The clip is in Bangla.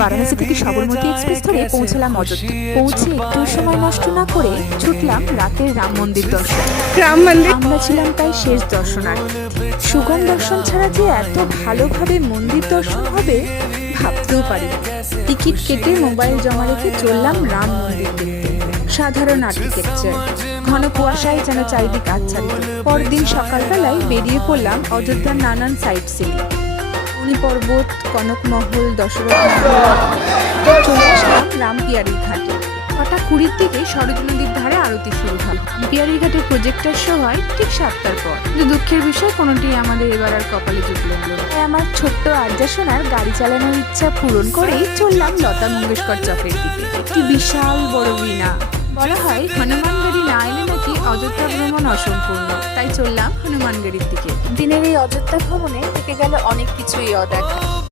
বারাণসী থেকে সবরমতী এক্সপ্রেস ধরে পৌঁছলাম অযোধ্যা। পৌঁছে একটু সময় নষ্ট না করে ছুটলাম রাতের রাম মন্দির দর্শন। আমরা ছিলাম তাই শেষ দর্শনার্থী। সুগম দর্শন ছাড়া যে এত ভালোভাবে মন্দির দর্শন হবে ভাবতেও পারি। টিকিট কেটে মোবাইল জমা রেখে চললাম রাম মন্দির দেখতে। সাধারণ আর্কিটেকচার, ঘন কুয়াশায় যেন চারিদিক আচ্ছাদিত। পরদিন সকালবেলায় বেরিয়ে পড়লাম অযোধ্যার নানান সাইট সিন, পর্বত, কনকমহল, দশরথ, চলে আসলাম রামপিয়ারির ঘাটে। 6:20 দিকে সরজ নদীর ধারে আরতি শুরু হয়। রামপিয়ারির ঘাটে প্রজেক্টর শো হয় ঠিক 7টার পর। কিন্তু দুঃখের বিষয় কোনোটি আমাদের এবার আর কপালে জুটলো না। আমার ছোট্ট আর্যা সোনার গাড়ি চালানোর ইচ্ছা পূরণ করেই চললাম লতা মঙ্গেশকর চকের দিকে। একটি বিশাল বড় বীণা। বলা হয় হনুমানগড়ি না এলে নাকি অযোধ্যা ভ্রমণ অসম্পূর্ণ, তাই চললাম হনুমানগড়ির দিকে। দিনের এই অযোধ্যা ভ্রমণে থেকে গেল অনেক কিছুই অদেখা।